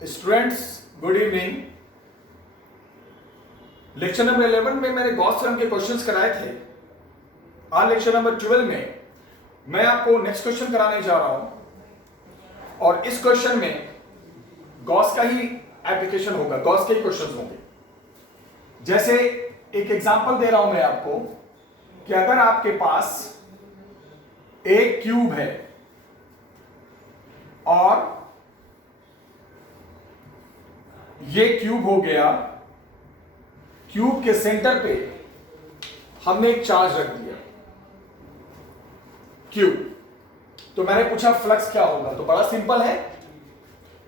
Students, good evening. Lecture number 11 में मैंने Gauss theorem के क्वेश्चंस कराए थे। आज लेक्चर नंबर 12 में मैं आपको नेक्स्ट क्वेश्चन कराने जा रहा हूं और इस क्वेश्चन में गॉस का ही एप्लीकेशन होगा, गॉस के ही क्वेश्चंस होंगे। जैसे एक एग्जांपल दे रहा हूं मैं आपको कि अगर आपके पास एक क्यूब है और ये क्यूब हो गया, क्यूब के सेंटर पे हमने एक चार्ज रख दिया क्यूब। तो मैंने पूछा फ्लक्स क्या होगा, तो बड़ा सिंपल है,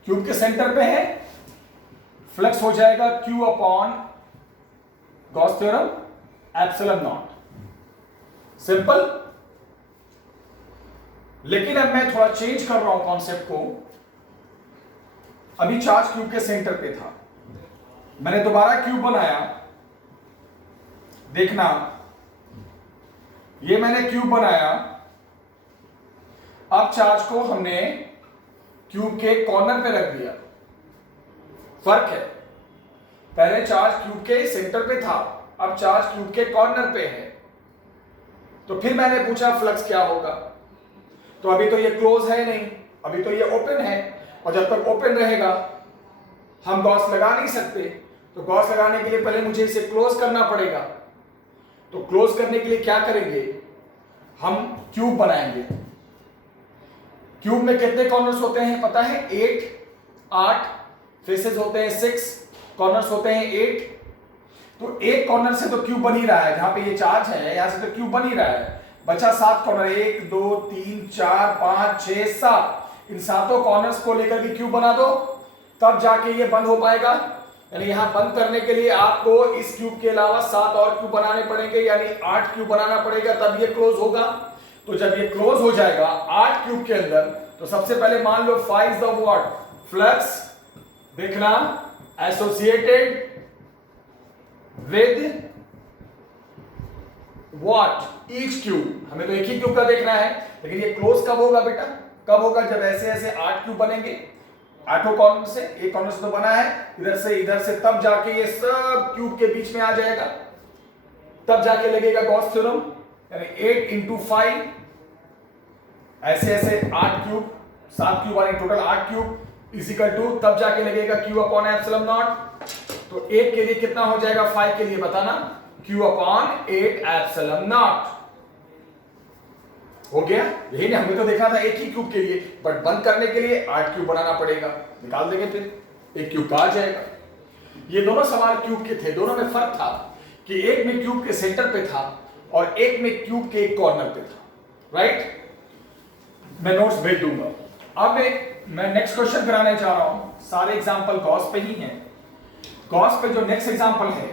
क्यूब के सेंटर पे है, फ्लक्स हो जाएगा Q upon Gauss theorem epsilon not. Simple. लेकिन अब मैं थोड़ा चेंज कर रहा हूं कॉन्सेप्ट को। अभी चार्ज क्यूब के सेंटर पे था, मैंने दोबारा क्यूब बनाया। देखना, ये मैंने क्यूब बनाया। अब चार्ज को हमने क्यूब के कॉर्नर पे रख दिया। फर्क है, पहले चार्ज क्यूब के सेंटर पे था, अब चार्ज क्यूब के कॉर्नर पे है। तो फिर मैंने पूछा फ्लक्स क्या होगा, तो अभी तो ये क्लोज है नहीं, अभी तो ये ओपन है, और जब तक ओपन रहेगा हम गॉस लगा नहीं सकते। तो गॉस लगाने के लिए पहले मुझे इसे क्लोज करना पड़ेगा। तो क्लोज करने के लिए क्या करेंगे, हम क्यूब बनाएंगे। क्यूब में कितने कॉर्नर्स होते हैं पता है? 8 फेसेस होते हैं, 6 कॉर्नर्स होते हैं, 8। तो एक कॉर्नर से तो क्यूब बन ही रहा है, जहां पे ये चार्ज है यहां से तो क्यूब बन ही रहा है। बचा 7 कॉर्नर, 1 2 3 4 5 6 7। इन सातों कॉर्नर्स को लेकर के क्यूब बना दो, तब जाके ये बंद हो पाएगा। यानी यहां बंद करने के लिए आपको इस क्यूब के अलावा 7 और क्यूब बनाने पड़ेंगे, यानी 8 क्यूब बनाना पड़ेगा, तब ये क्लोज होगा। तो जब ये क्लोज हो जाएगा 8 क्यूब के अंदर, तो सबसे पहले मान लो phi is the what, flux. देखना, associated with what, each cube. हमें तो एक ही क्यूब का देखना है, लेकिन ये क्लोज कब होगा बेटा? कब होगा? जब ऐसे ऐसे 8 क्यूब बनेंगे, 8 कॉर्नर से, एक कॉर्नर से तो बना है, इधर से, तब जाके ये सब क्यूब के बीच में आ जाएगा, तब जाके लगेगा गॉस थ्योरम। यानी 8 इंटू 5, ऐसे ऐसे 8 क्यूब, 7 क्यूब आने, टोटल 8 क्यूब इजिकल टू, तब जाके लगेगा क्यू अपॉन एप्सिलॉन नॉट। तो 1 के लिए कितना हो जाएगा, 5 के लिए बताना, क्यू अपॉन 8 एप्सिलॉन नॉट। हो गया? यही नहीं, हमने तो देखा था एक ही क्यूब के लिए, बट बंद करने के लिए 8 क्यूब बनाना पड़ेगा। निकाल देंगे, फिर एक क्यूब का आ जाएगा। ये दोनों सवाल क्यूब के थे, दोनों में फर्क था कि एक में क्यूब के सेंटर पे था और एक में क्यूब के एक कॉर्नर पे था। राइट? मैं नोट्स भेज दूंगा। अब मैं नेक्स्ट क्वेश्चन कराने जा रहा हूं। सारे एग्जाम्पल गॉस पे ही हैं। गॉस पे जो नेक्स्ट एग्जाम्पल है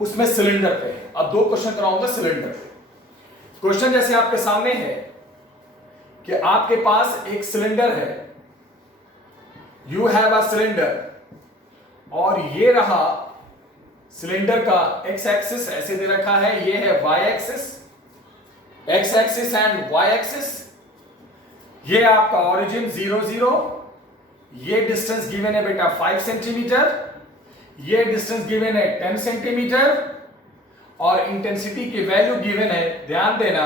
उसमें सिलेंडर पे है। अब 2 क्वेश्चन कराऊंगा सिलेंडर पे। क्वेश्चन जैसे आपके सामने है कि आपके पास एक सिलेंडर है, यू हैव अ सिलेंडर, और ये रहा सिलेंडर का एक्स एक्सिस, ऐसे दे रखा है, ये है Y axis, X axis and Y axis. ये आपका ओरिजिन 0 0, ये डिस्टेंस गिवन है बेटा 5 सेंटीमीटर, ये डिस्टेंस गिवन है 10 सेंटीमीटर, और इंटेंसिटी की वैल्यू गिवन है, ध्यान देना,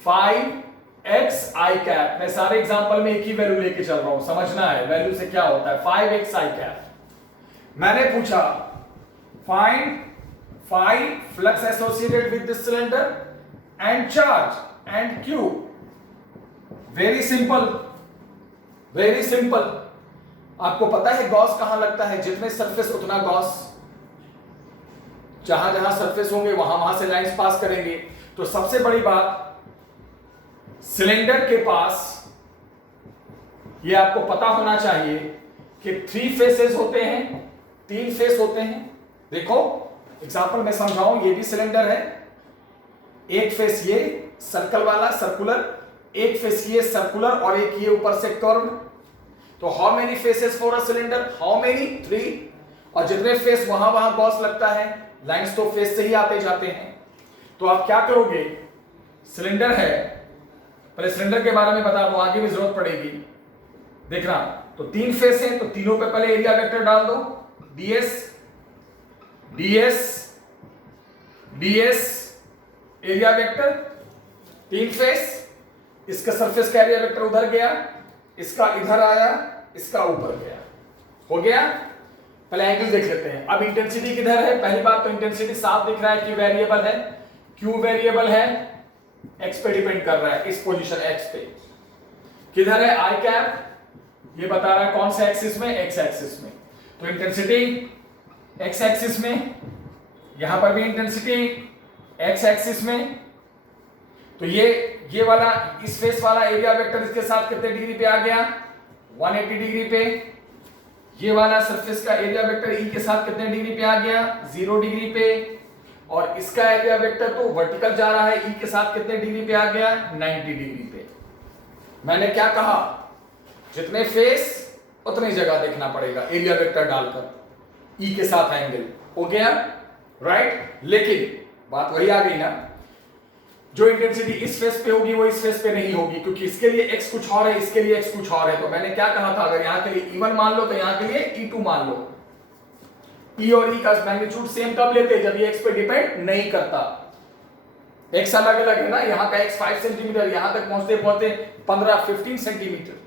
5xi कैप। मैं सारे एग्जांपल में एक ही वैल्यू लेके चल रहा हूं, समझना है वैल्यू से क्या होता है। 5xi cap. मैंने पूछा find phi flux associated with this cylinder and charge and Q. Very simple, very simple. आपको पता है गॉस कहां लगता है? जितने सरफेस उतना गॉस, जहां जहां सरफेस होंगे वहां वहां से लाइंस पास करेंगे। तो सबसे बड़ी बात, सिलेंडर के पास ये आपको पता होना चाहिए कि 3 फेसेस होते हैं, 3 फेस होते हैं। देखो एग्जांपल में समझाऊं, ये भी सिलेंडर है, एक फेस ये सर्कल वाला सर्कुलर, एक फेस ये सर्कुलर, और एक ये ऊपर से कर्व। तो how many faces for a cylinder? How many? 3। और जितने फेस वहां वहां गॉस लगता है, लाइंस तो फेस से ही आते जाते हैं। तो आप क्या करोगे, सिलेंडर है, पहले सिलेंडर के बारे में बता दो, आगे भी जरूरत पड़ेगी। देखना, तो 3 फेस है, तो तीनों पे पहले एरिया वेक्टर डाल दो, ds ds ds area vector 3 face, इसका सरफेस का एरिया वेक्टर उधर गया, इसका इधर आया, इसका ऊपर गया, हो गया। पहले एंगल देख लेते हैं। अब इंटेंसिटी किधर है? पहली बात तो इंटेंसिटी साफ दिख रहा है कि वेरिएबल है। क्यों वेरिएबल है? x पे डिपेंड कर रहा है, इस पोजीशन x पे। किधर है? आई कैप, ये बता रहा है कौन से एक्सिस में? x एक्सिस में। तो इंटेंसिटी x एक्सिस में, यहां पर भी इंटेंसिटी x एक्सिस में। तो ये वाला, इस फेस वाला एरिया वेक्टर इसके साथ कितने डिग्री पे आ गया? 180 डिग्री पे। ये वाला सरफेस का एरिया वेक्टर ई के साथ कितने डिग्री पे आ गया? 0 डिग्री पे। और इसका एरिया वेक्टर तो वर्टिकल जा रहा है, ई के साथ कितने डिग्री पे आ गया? 90 डिग्री पे। मैंने क्या कहा? जितने फेस उतनी जगह देखना पड़ेगा एरिया वेक्टर डालकर, ई के साथ एंगल, हो गया राइट। लेकिन बात वही आ गई ना, जो इंटेंसिटी इस फेस पे होगी वो इस फेस पे नहीं होगी, क्योंकि इसके लिए x कुछ और है, इसके लिए x कुछ और है। तो मैंने क्या कहा था, अगर यहां के लिए E1 मान लो तो यहां के लिए E2 मान लो। E और E का मैग्नीट्यूड सेम कब लेते? जब ये x पे डिपेंड नहीं करता। x अलग अलग है ना, यहां का x 5 सेंटीमीटर, यहां तक पहुंचते पहुंचते 15 सेंटीमीटर।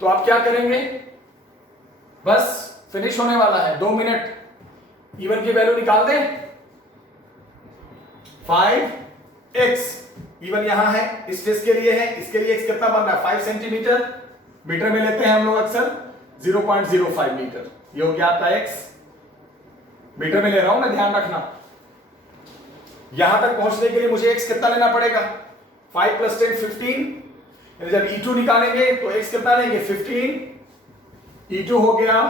तो आप क्या करेंगे? बस फिनिश होने वाला है, 2 मिनट। E1 की वैल्यू निकाल दें, 5x। E1 यहां है, इस फेस के लिए है, इसके लिए x कितना बन रहा है? 5 सेंटीमीटर। मीटर में लेते हैं हम लोग अक्सर 0.05 मीटर। ये हो गया आपका x। मीटर में ले रहा हूं मैं, ध्यान रखना। यहां तक पहुंचने के लिए मुझे x कितना लेना पड़ेगा? 5 + 10 15। जब E2 निकालेंगे तो x कितना लेंगे? 15। E2 हो गया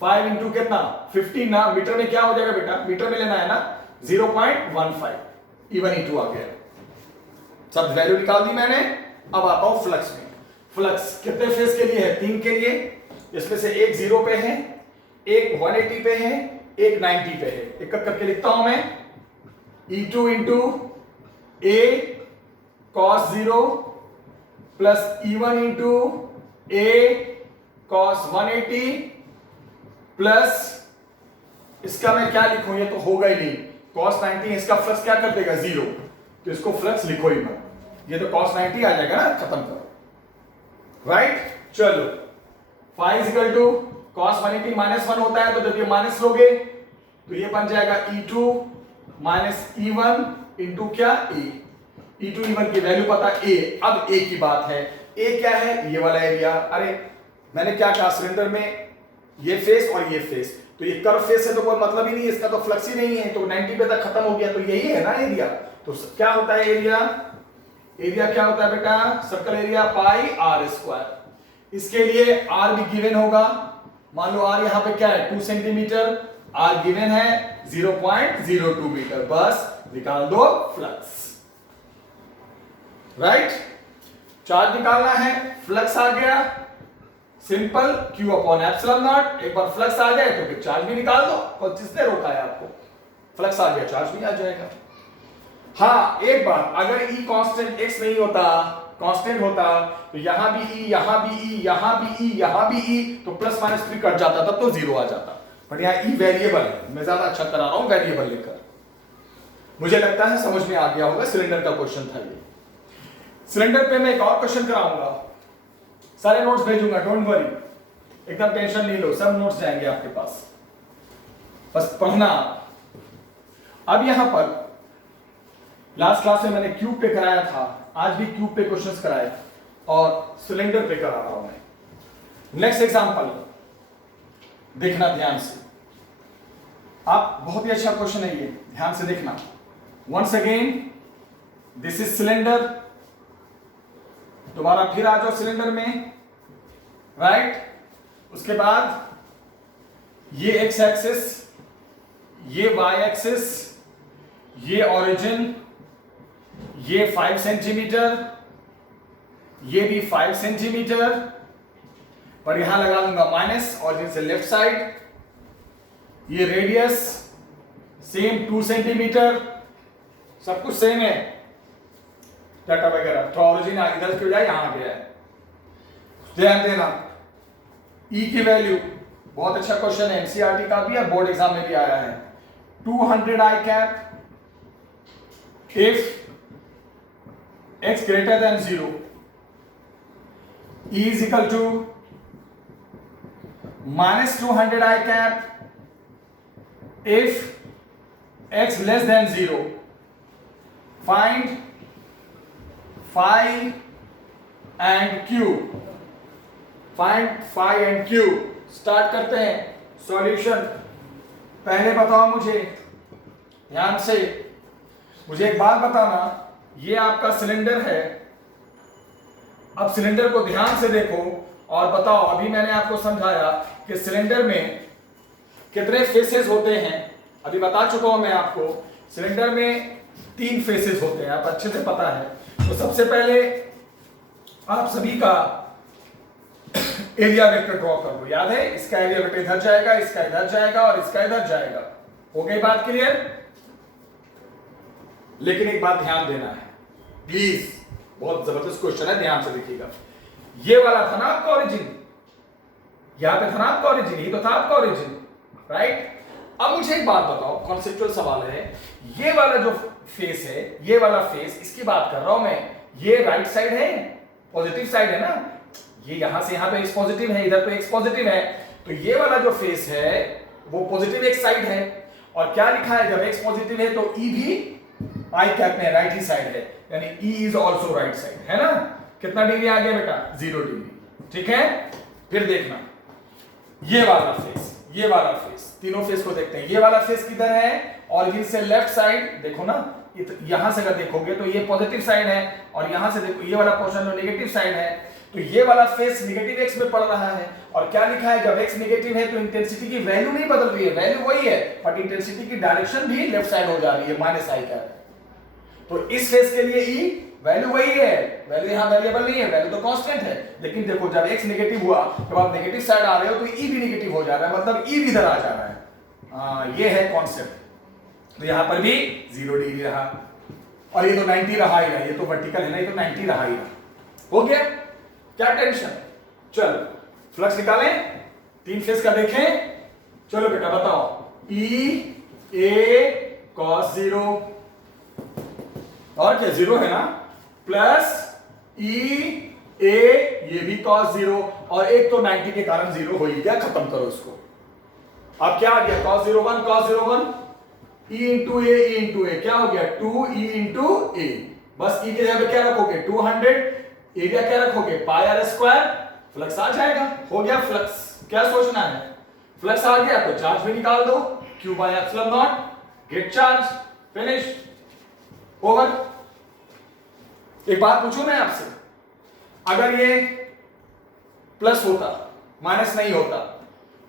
5 इंटू कितना? 15 ना। मीटर में क्या हो जाएगा बेटा? मीटर में लेना है ना, 0.15। E1 E2 आ गया। सब वैल्यू निकाल दी मैंने। अब आता हूं फ्लक्स में। फ्लक्स कितने फेस के लिए है? 3 के लिए। इसमें से एक 0 पे है, एक 180 पे है, एक 90 पे है। एक करके लिखता हूं मैं, E2 into A cos 0 plus E1 into A cos 180 plus, इसका मैं क्या लिखूं? ये तो होगा ही नहीं। cos 90, इसका फ्लक्स क्या कर देगा? 0। तो इसको फ्लक्स लिखो ही मत, ये तो cos 90 आ जाएगा ना, खत्म करो राइट। चलो, phi इक्वल टू cos 180 -1 होता है, तो जब ये माइनस लोगे तो ये बन जाएगा E2 माइनस E1 इंटू क्या? A। E2 E1 की वैल्यू पता A। अब A की बात है। A क्या है? ये वाला एरिया। अरे मैंने क्या कहा, सिलेंडर में ये फेस और ये फेस, तो ये कर्व फेस है तो कोई मतलब ही नहीं है, इसका तो फ्लक्स ही नहीं है, तो 90 पे तक खत्म हो गया। तो यही है ना एरिया। तो क्या होता है एरिया? एरिया क्या होता है बेटा? Circle area pi r square. इसके लिए r भी गिवन होगा। मान लो r यहां पे क्या है? 2 सेंटीमीटर। r गिवन है 0.02 मीटर। बस निकाल दो फ्लक्स, राइट। चार्ज निकालना है, फ्लक्स आ गया, simple, Q upon epsilon not. एक बार फ्लक्स आ जाए तो फिर चार्ज भी निकाल दो। और जिसने रोका है आपको, फ्लक्स आ गया, चार्ज भी आ जाएगा। हाँ, एक बात, अगर E कांस्टेंट x नहीं होता, कांस्टेंट होता, तो यहां भी E, यहां भी E, यहां भी E, यहां भी E, तो प्लस माइनस 3 कट जाता, तब तो 0 आ जाता। बट यहां E वेरिएबल है, मैं ज्यादा अच्छा करा रहा हूं वेरिएबल लेकर। मुझे लगता है समझ में आ गया होगा। सिलेंडर का क्वेश्चन था ये। सिलेंडर पे मैं एक और क्वेश्चन कराऊंगा, सारे नोट्स भेजूंगा, डोंट वरी, एकदम टेंशन नहीं लो, सब नोट्स जाएंगे आपके पास, बस पढ़ना। अब यहां पर लास्ट क्लास में मैंने क्यूब पे कराया था, आज भी क्यूब पे क्वेश्चंस कराए और सिलेंडर पे करा रहा हूं मैं। नेक्स्ट एग्जांपल देखना ध्यान से, आप बहुत ही अच्छा क्वेश्चन है ये, ध्यान से देखना। Once again this is cylinder, दोबारा फिर आ जाओ सिलेंडर में, राइट। उसके बाद ये एक्स एक्सिस, ये वाई एक्सिस, ये ओरिजिन, ये 5 सेंटीमीटर, ये भी 5 सेंटीमीटर, पर यहां लगा दूंगा माइनस, ओरिजिन से लेफ्ट साइड। ये रेडियस सेम 2 सेंटीमीटर, सब कुछ सेम है, डाटा वगैरह। तो ओरिजिन इधर क्यों जाए, यहां आ गया है। ध्यान देना, ई की वैल्यू, बहुत अच्छा क्वेश्चन है, एनसीईआरटी का भी है, बोर्ड एग्जाम में भी आया है। 200 i cap if x greater than 0, e is equal to minus 200 I cap if x less than 0. Find phi and q. Find phi and q. Start करते हैं सॉल्यूशन। पहले बताओ मुझे ध्यान से, मुझे एक बात बताना, ये आपका सिलेंडर है। अब सिलेंडर को ध्यान से देखो और बताओ, अभी मैंने आपको समझाया कि सिलेंडर में कितने फेसेस होते हैं, अभी बता चुका हूं मैं आपको। सिलेंडर में 3 फेसेस होते हैं, आप अच्छे से पता है। तो सबसे पहले आप सभी का एरिया वेक्टर ड्रॉ कर लो, याद है? इसका एरिया वेक्टर इधर जाएगा, इसका इधर जाएगा और इसका इधर जाएगा। हो गई बात क्लियर? लेकिन एक बात ध्यान देना है प्लीज, बहुत जबरदस्त क्वेश्चन है, ध्यान से देखिएगा। ये वाला था ना आपका ओरिजिन, यहां पे था ना आपका ओरिजिन, ये तो था आपका ओरिजिन, राइट? अब मुझे एक बात बताओ, कॉन्सेप्चुअल सवाल है, ये वाला जो फेस है, ये वाला फेस, इसकी बात कर रहा हूं मैं, ये राइट साइड है, पॉजिटिव साइड है ना, ये यहां से यहां पे x पॉजिटिव है, इधर पे x पॉजिटिव है, तो ये वाला जो फेस है वो पॉजिटिव x साइड है। और क्या लिखा है, जब x पॉजिटिव है तो e भी आई कैप में राइट ही साइड है, यानी E is also right side, है ना? कितना डिग्री आ गया बेटा? 0 डिग्री, ठीक है? फिर देखना ये वाला फेस, ये वाला फेस, तीनों फेस को देखते हैं। ये वाला फेस किधर है? ऑरिजिन से लेफ्ट साइड, देखो ना, यहां से अगर देखोगे तो ये पॉजिटिव साइड है, और यहां से देखो ये वाला पोर्शन जो नेगेटिव साइड है, तो ये वाला फेस नेगेटिव x में पड़ रहा है। और क्या लिखा है, जब x नेगेटिव है तो इंटेंसिटी की वैल्यू नहीं बदल रही है, वैल्यू वही है, बट इंटेंसिटी की डायरेक्शन भी लेफ्ट साइड हो जा रही है, माइनस आई कैप। तो इस फेस के लिए E वैल्यू वही है, वैल्यू यहां वेरिएबल नहीं है, वैल्यू तो कांस्टेंट है। लेकिन देखो जब x नेगेटिव हुआ, जब आप नेगेटिव साइड आ रहे हो तो E भी नेगेटिव हो जा रहा है, मतलब E भी इधर आ जा रहा है। ये है कॉन्सेप्ट। तो यहां पर भी 0 डिग्री रहा, और ये तो 90 रहा ही रहा, ये तो वर्टिकल है ना, ये तो 90 रहा ही रहा। हो गया? क्या टेंशन? चल फ्लक्स निकालें, 3 फेस का देखें। चलो बेटा बताओ, E A cos 0, और क्या 0 है ना, प्लस E A ये भी cos 0, और एक तो 90 के कारण 0 हो ही गया, खत्म करो इसको। अब क्या आ गया, cos 0 1 cos 0 1, E इंटू ए क्या हो गया, 2E इंटू ए। बस E की जगह पे क्या रखोगे, 200, एरिया क्या रखोगे, पाई आर स्क्वायर, फ्लक्स आ जाएगा। हो गया फ्लक्स, क्या सोचना है, फ्लक्स आ गया तो चार्ज भी निकाल दो, Q by epsilon not, gate charge, finish, over. एक बात पूछूं मैं आपसे, अगर ये प्लस होता, माइनस नहीं होता,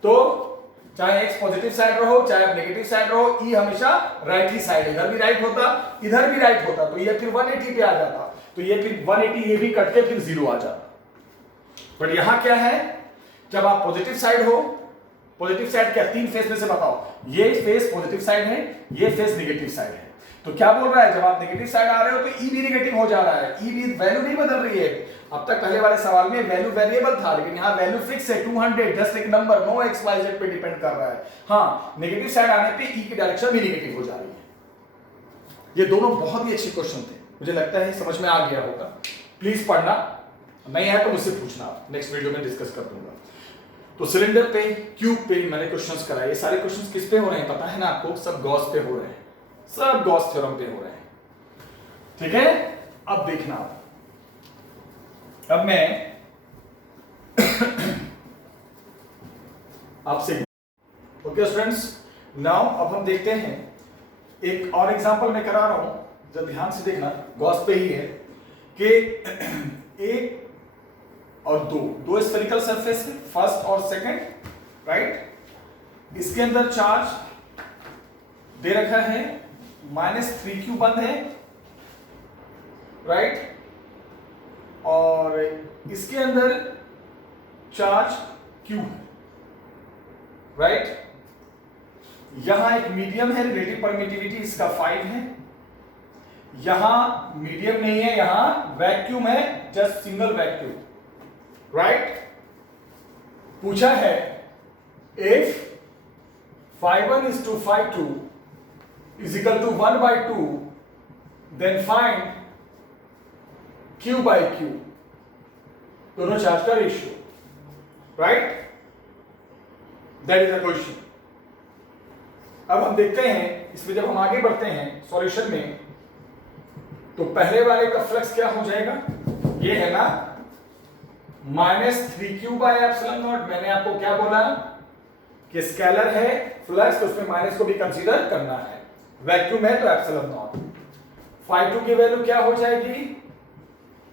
तो चाहे x पॉजिटिव साइड रहो, चाहे आप नेगेटिव साइड रहो, E हमेशा राइट ही साइड, इधर भी राइट होता, इधर भी राइट होता, तो ये फिर 180 पे आ जाता, तो ये फिर 180 ये भी कट के फिर 0 आ जाता। बट यहां क्या है, जब आप पॉजिटिव साइड हो, पॉजिटिव साइड क्या, 3 फेस में से बताओ, ये फेस पॉजिटिव साइड है, ये फेस नेगेटिव साइड है, तो क्या बोल रहा है, जब आप नेगेटिव साइड आ रहे हो तो E भी नेगेटिव हो जा रहा है, E भी वैल्यू नहीं बदल रही है। अब तक पहले वाले सवाल में वैल्यू वेरिएबल था, लेकिन यहाँ वैल्यू फिक्स है 200, जस्ट एक number, no X Y Z पे डिपेंड कर रहा है। हाँ, नेगेटिव साइड आने पे E की डायरेक्शन भी नेगेटिव हो जा रही है। ये दोनों बहुत ही अच्छे क्वेश्चन थे, मुझे लगता है समझ में आ गया होगा। प्लीज पढ़ना, नहीं आया तो मुझसे पूछना, नेक्स्ट वीडियो में डिस्कस कर दूंगा। तो सिलेंडर पे, क्यूब पे मैंने क्वेश्चंस कराए। ये सारे क्वेश्चंस किस पे हो रहे हैं पता है ना आपको, सब गॉस पे हो रहे हैं, सब गॉस थ्योरम पे हो रहे हैं, ठीक है? अब देखना, अब मैं आपसे, ओके स्टूडेंट्स, नाउ अब हम देखते हैं, एक और एग्जांपल मैं करा रहा हूं, जब ध्यान से देखना, गॉस पे ही है कि एक और दो स्फेरिकल सरफेस है, फर्स्ट और सेकंड, राइट? इसके अंदर चार्ज दे रखा है -3q बंद है, राइट? और इसके अंदर चार्ज q है, राइट? यहां एक मीडियम है, रिलेटिव परमिटिविटी इसका 5 है, यहां मीडियम नहीं है, यहां वैक्यूम है, जस्ट सिंगल वैक्यूम, राइट? पूछा है if phi1 is to phi2 is equal to 1/2, then find q by q, दोनों चार्ज का ratio, right? That is the question. अब हम देखते हैं इसमें, जब हम आगे बढ़ते हैं सॉल्यूशन में, तो पहले वाले का फ्लक्स क्या हो जाएगा, ये है ना -3q by एप्सिलॉन नॉट। मैंने आपको क्या बोला कि स्केलर है फ्लक्स, तो उसमें माइनस को भी कंसीडर करना है, वैक्यूम है तो एप्सिलॉन नॉट। phi2 की वैल्यू क्या हो जाएगी,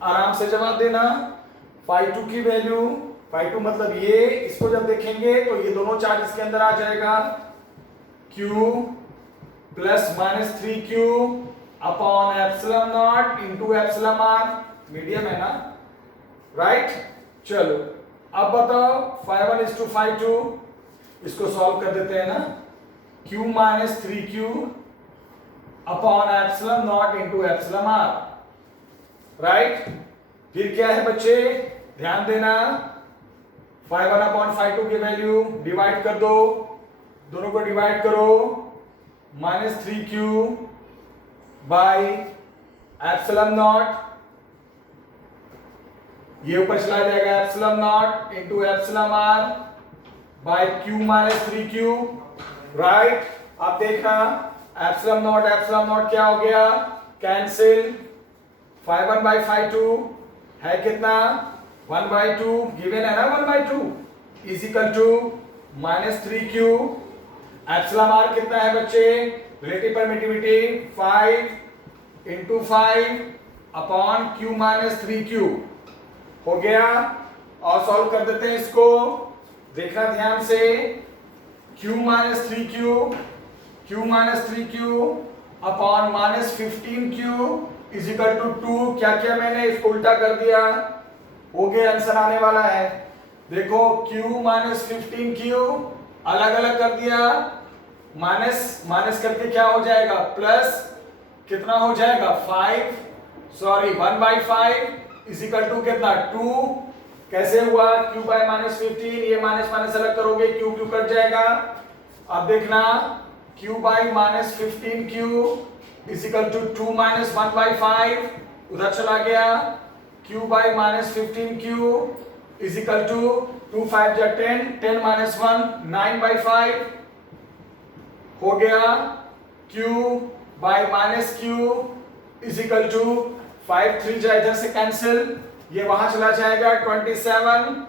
आराम से जवाब देना। phi2 की वैल्यू, phi2 मतलब ये, इसको जब देखेंगे तो ये दोनों चार्ज इसके अंदर आ जाएगा, q plus -3q upon epsilon not into epsilon r, medium है ना, राइट? चलो अब बताओ phi1 is to phi2, इसको सॉल्व कर देते हैं ना, q minus 3q upon epsilon not into epsilon r, right? फिर क्या है बच्चे, ध्यान देना, phi1 अपॉन phi2 की वैल्यू डिवाइड कर दो, दोनों को डिवाइड करो, -3q बाई एप्सिलॉन नॉट, ये ऊपर चला जाएगा epsilon not into epsilon r by q minus 3q, right? आप देखना एप्सिलॉन नॉट क्या हो गया, कैंसिल, phi1 बाई phi2 है कितना, 1/2, गिवन है ना 1/2 is equal to -3q, epsilon r कितना है बच्चे, relative permittivity 5 into 5 upon q minus 3q हो गया। और सॉल्व कर देते हैं इसको, देखना ध्यान से, q minus 3q upon -15q is equal to 2। क्या किया मैंने, इसको उल्टा कर दिया, हो गया, आंसर आने वाला है। देखो q माइनस 15q अलग अलग कर दिया, माइनस करके क्या हो जाएगा, प्लस कितना हो जाएगा 1/5 इज इक्वल टू कितना 2। कैसे हुआ, q बाय -15, ये माइनस अलग करोगे q कट जाएगा। अब देखना q by -15q is equal to 2 minus 1/5, उधर चला गया, q by -15q is equal to 2 5 जा 10, 10 माइनस 1 9/5 हो गया, q by -q is equal to 5 3 जा इधर से कैंसिल, ये वहां चला जाएगा 27,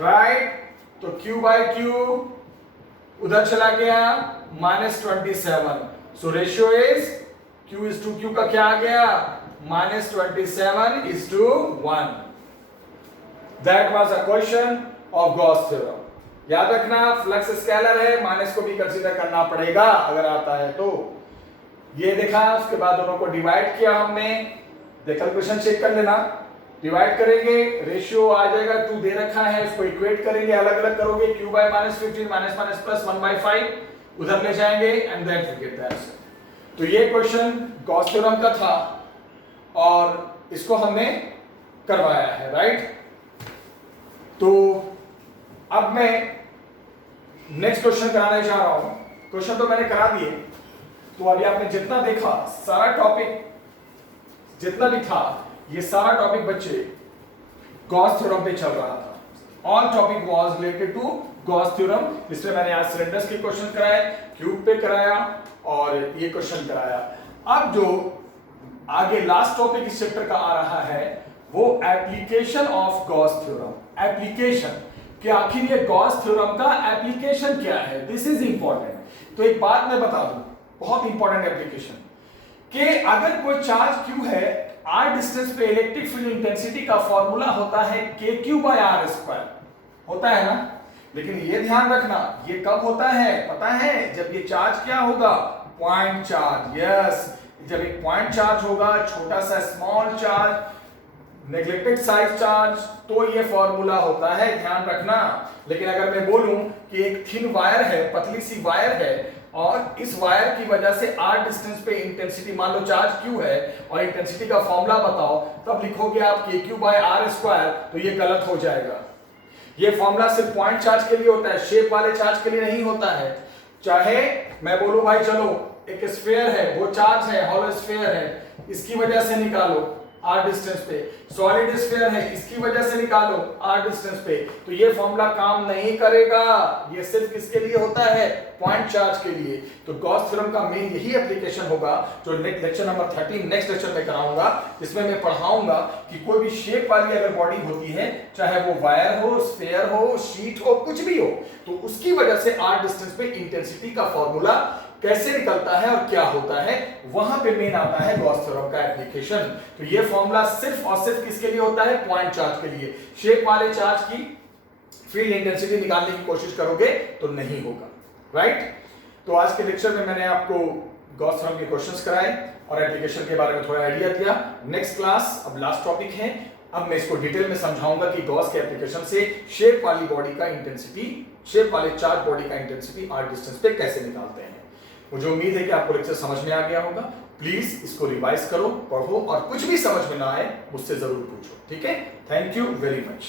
राइट? तो q बाय q उधर चला गया -27, so ratio is q is to q का क्या आ गया, -27 is to 1। That was a question of Gauss theorem। याद रखना फ्लक्स स्केलर है, माइनस को भी कंसीडर करना पड़ेगा अगर आता है तो। ये देखा, उसके बाद दोनों को डिवाइड किया हमने, देखा क्वेश्चन चेक कर लेना, डिवाइड करेंगे, रेशियो आ जाएगा 2 दे रखा है, उसको इक्वेट करेंगे, अलग अलग करोगे, q बाय -15 माइनस प्लस 1/5 उधर ले जाएंगे and then we get the answer. तो ये क्वेश्चन गॉस थ्योरम का था और इसको हमने करवाया है, राइट? तो अब मैं नेक्स्ट क्वेश्चन कराने जा रहा हूं। क्वेश्चन तो मैंने करा दिए, तो अभी आपने जितना देखा सारा टॉपिक जितना भी था, ये सारा टॉपिक बच्चे गॉस थ्योरम पे चल रहा था। All topic was related to Gauss theorem. इसमें मैंने आज सिलेंडर्स के क्वेश्चन कराए, क्यूब पे कराया और ये क्वेश्चन कराया। अब जो आगे लास्ट टॉपिक इस चैप्टर का आ रहा है वो application of Gauss theorem. Application कि आखिर ये गॉस थ्योरम का एप्लीकेशन क्या है, दिस इज इंपॉर्टेंट। तो एक बात मैं बता दूं, बहुत इंपॉर्टेंट एप्लीकेशन, कि अगर कोई चार्ज q है, r डिस्टेंस पे इलेक्ट्रिक फील्ड इंटेंसिटी का फॉर्मूला होता है kq/r², होता है ना। लेकिन ये ध्यान रखना, ये कब होता है पता है, जब ये चार्ज क्या होगा, पॉइंट चार्ज। यस, जब एक पॉइंट चार्ज होगा, छोटा सा small charge, neglected size charge, तो ये फॉर्मूला होता है, ध्यान रखना। लेकिन अगर मैं बोलूं कि एक थिन वायर है, पतली सी वायर है और इस वायर की वजह से r डिस्टेंस पे इंटेंसिटी, मान लो चार्ज q है और इंटेंसिटी का फॉर्मूला बताओ, तब लिखोगे आप kq/r², तो ये गलत हो जाएगा। ये फॉर्मूला सिर्फ पॉइंट चार्ज के लिए होता है, शेप वाले चार्ज के लिए नहीं होता है। चाहे मैं बोलूं भाई चलो एक स्फीयर है, वो चार्ज है, हॉलो स्फीयर है, इसकी वजह से निकालो r डिस्टेंस पे, सॉलिड स्फीयर है, इसकी वजह से निकालो r डिस्टेंस पे, तो ये फॉर्मूला काम नहीं करेगा। ये सिर्फ किसके लिए होता है? पॉइंट चार्ज के लिए। तो गॉस थ्योरम का मेन यही एप्लीकेशन होगा जो लेक्चर नंबर 13 नेक्स्ट लेक्चर में कराऊंगा, जिसमें मैं पढ़ाऊंगा कि कोई भी शेप वाली अगर बॉडी होती है, चाहे वो वायर हो, स्फीयर हो, शीट हो, कुछ भी हो, तो उसकी वजह से r डिस्टेंस पे इंटेंसिटी का फॉर्मूला कैसे निकलता है और क्या होता है, वहां पे मेन आता है गॉस थ्योरम का एप्लीकेशन। तो ये फॉर्मूला सिर्फ और सिर्फ किसके लिए होता है? पॉइंट चार्ज के लिए। शेप वाले चार्ज की फील्ड इंटेंसिटी निकालने की कोशिश करोगे तो नहीं होगा, राइट। तो आज के लेक्चर में मैंने आपको गॉस थ्योरम के क्वेश्चंस कराए और एप्लीकेशन के बारे में थोड़ा आइडिया दिया। नेक्स्ट क्लास अब लास्ट टॉपिक है, अब मैं इसको डिटेल में समझाऊंगा कि गॉस के एप्लीकेशन से शेप वाली बॉडी का इंटेंसिटी, शेप वाले चार्ज बॉडी का इंटेंसिटी r डिस्टेंस पे कैसे निकालते हैं। मुझे उम्मीद है कि आपको लेक्चर समझ में आ गया होगा। प्लीज इसको रिवाइज करो, पढ़ो और कुछ भी समझ में ना आए मुझसे जरूर पूछो, ठीक है। Thank you very much.